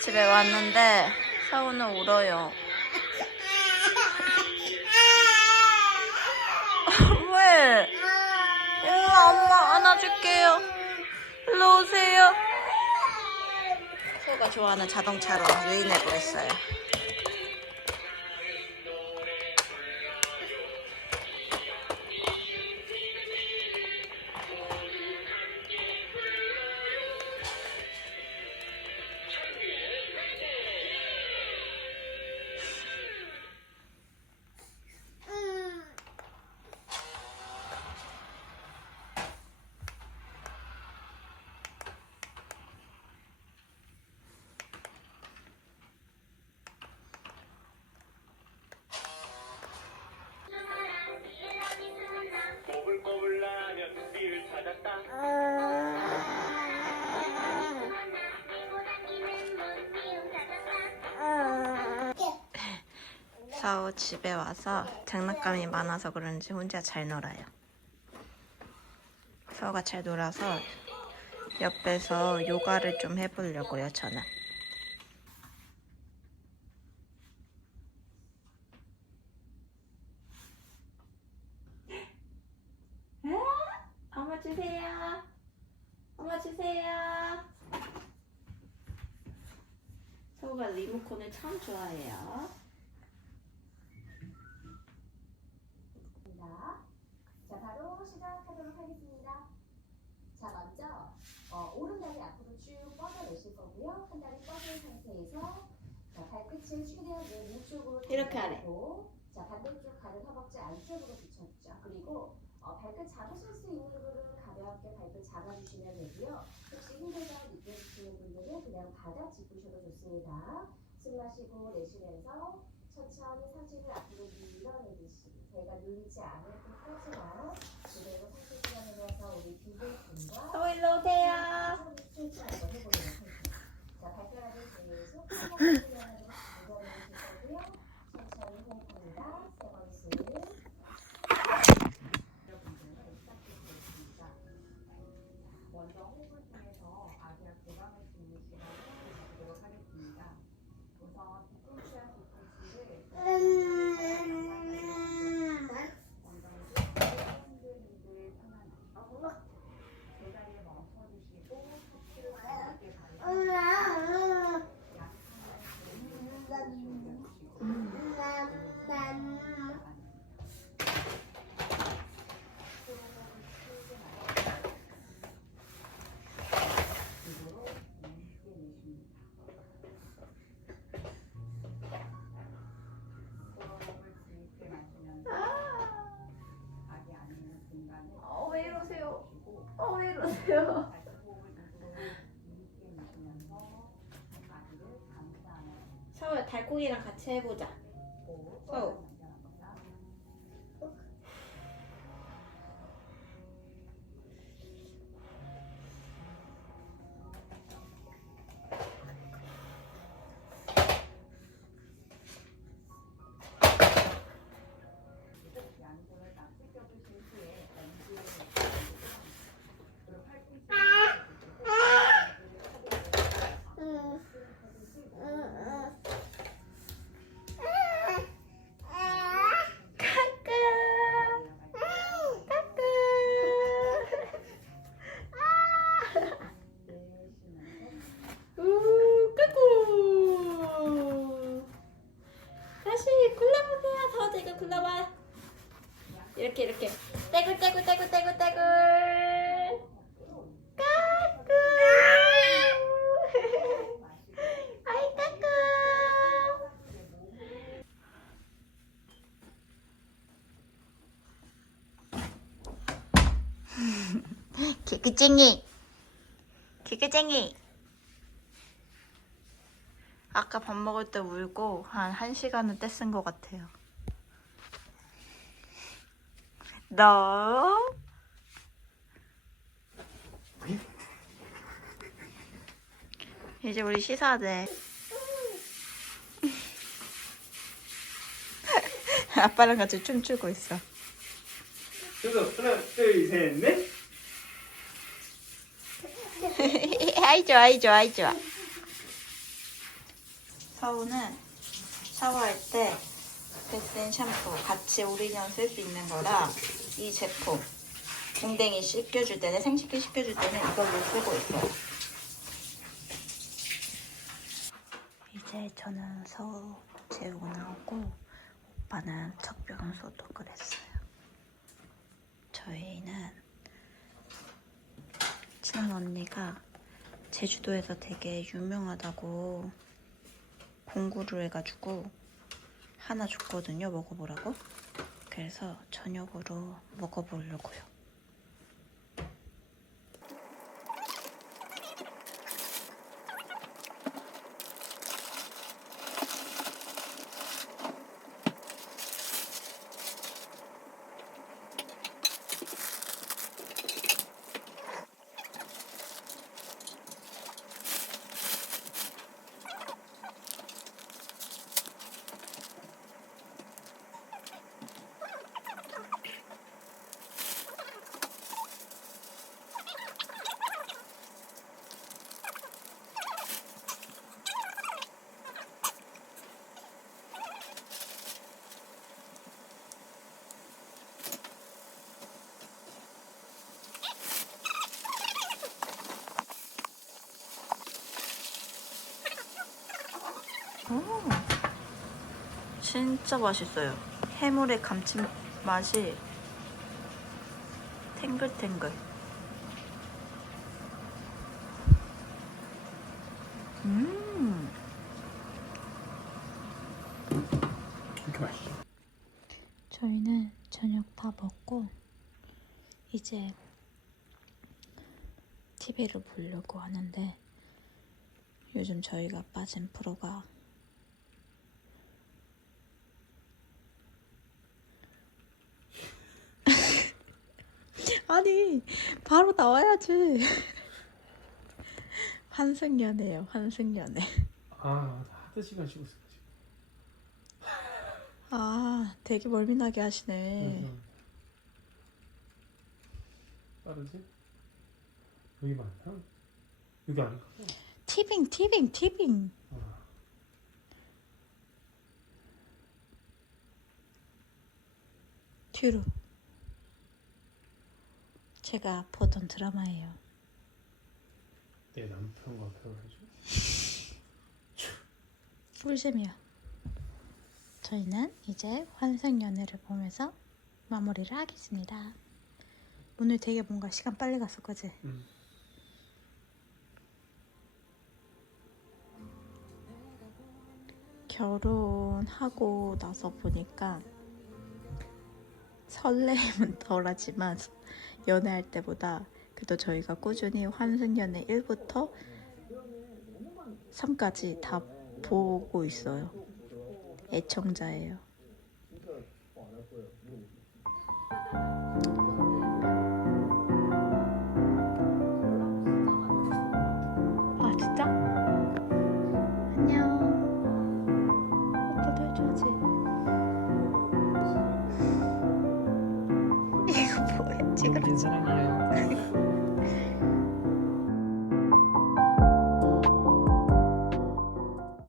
집에 왔는데 서우는 울어요. 왜? 일로 엄마 안아줄게요. 일로 오세요. 서우가 좋아하는 자동차로 유인해보겠어요. 서우 집에 와서 장난감이 많아서 그런지 혼자 잘 놀아요. 서우가 잘 놀아서 옆에서 요가를 좀 해보려고요, 저는. 엄마 주세요. 엄마 주세요. 서우가 리모컨을 참 좋아해요. 자, 바로 시작하도록 하겠습니다. 자, 먼저 어, 오른 다리 앞으로 쭉 뻗어내실 거고요. 한 다리 뻗은 상태에서 자, 발끝을 최대한 목 쪽으로 이렇게 하래. 자, 반대쪽 가는 허벅지 안쪽으로 붙였죠. 그리고 어, 발끝 잡으실 수 있는 분은 가볍게 발끝 잡아주시면 되고요. 혹시 힘들다고 느껴지시는 분들은 그냥 바닥 짚으셔도 좋습니다. 숨 마시고 내쉬면서 천천히 상체를 앞으로 밀어내듯이 배가 눌리지 않을 때까지만 그대로 상체 풀어내면서 우리 비둘기과 서우 일로 오세요. 스트레치 한번 해보도록 하겠습니다. 자, 발가락을 계속 풀어내면서 밀어내실 거고요. 천천히 호흡합니다. 세 번씩. 여러분들은 시작해보겠습니다. 먼저 호흡을 통해서 아기랑 교감할 수 있는 시간을 가지도록 하겠습니다. 우선 뒤꿈치와 뒤꿈치를 흔들흔들 편안하게 제자리에 멈춰주시고 척추를 가볍게 바르시고 입으로 깊게 내쉽니다. 호흡을 깊게 마시면서 아기 안에 있는 공간을 어, 왜 이러세요? 주시고 어, 왜 이러세요? 다시 호흡을 입으로 깊게 내쉬면서 아기를 감싸는 서우야, 달콩이랑 같이 해보자. 호흡 서우. 이렇게 이렇게 떼굴 떼굴 떼굴 떼굴 떼굴. 까꿍. 아이 까꿍. 개그쟁이. 개그쟁이. 아까 밥 먹을 때 울고 한 1시간은 떼쓴 것 같아요. 너? 이제 우리 씻어야 돼. 아빠랑 같이 춤추고 있어. 그래서 하나, 둘, 셋, 넷. 아이 좋아, 아이 좋아, 아이 좋아. 서우는 샤워할 때 베스인 샴푸 같이 올인원 쓸수 있는 거라 이 제품 궁뎅이 씻겨줄 때는 생식기 씻겨줄 때는 이걸로 쓰고 있어요. 이제 저는 서우 재우고 나오고 오빠는 척병소도 그랬어요. 저희는 친한 언니가 제주도에서 되게 유명하다고 공구를 해가지고 하나 줬거든요 먹어보라고 그래서 저녁으로 먹어보려고요 오, 진짜 맛있어요. 해물의 감칠맛이 탱글탱글. 음, 이렇게 맛있어. 저희는 저녁 다 먹고 이제 TV를 보려고 하는데 요즘 저희가 빠진 프로가 아니 바로 나와야지 환승연애요 환승연애 아, 하드 시간 쉬고 있어. 지금. 아 되게 멀미나게 하시네 응, 응. 빠르지? 여기 많다. 여기 아닌가? 티빙 티빙 티빙 아, 튜루 제가 보던 드라마예요 내 남편과 결혼해줘. 꿀잼이야 저희는 이제 환생 연애를 보면서 마무리를 하겠습니다 오늘 되게 뭔가 시간 빨리 갔어 그지? 응. 결혼하고 나서 보니까 설레임은 덜하지만 연애할 때보다 그래도 저희가 꾸준히 환승연애 1부터 3까지 다 보고 있어요. 애청자예요. 이